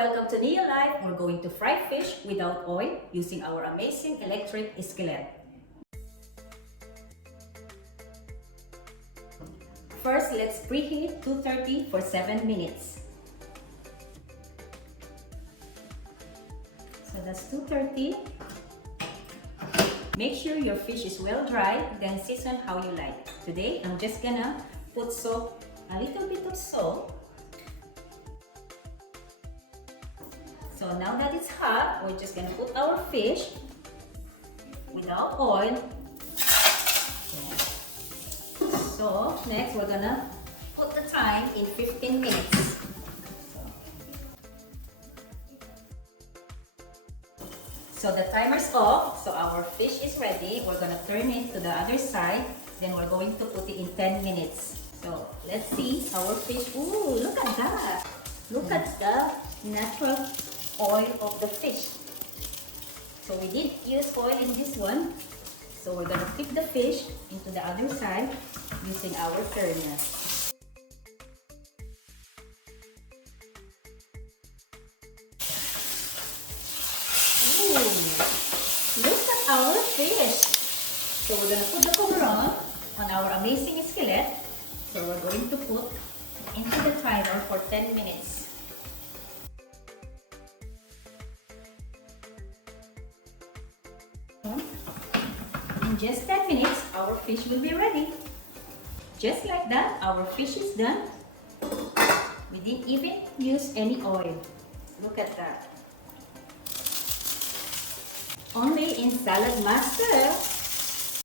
Welcome to Neolife. We're going to fry fish without oil using our amazing electric skillet. First, let's preheat 230 for 7 minutes. So that's 230. Make sure your fish is well dry, then season how you like. Today, I'm just gonna put salt, a little bit of salt. So now that it's hot, we're just gonna put our fish without oil. So next, we're gonna put the time in 15 minutes. So the timer's off, so our fish is ready. We're gonna turn it to the other side, then we're going to put it in 10 minutes. So let's see our fish. Ooh, look at that! Look at the natural oil of the fish. So we did use oil in this one. So we're gonna flip the fish into the other side using our turner. Ooh, look at our fish. So we're gonna put the cover on our amazing skillet. So we're going to put into the timer for 10 minutes. In just 10 minutes, our fish will be ready. Just like that, our fish is done. We didn't even use any oil. Look at that. Only in Saladmaster.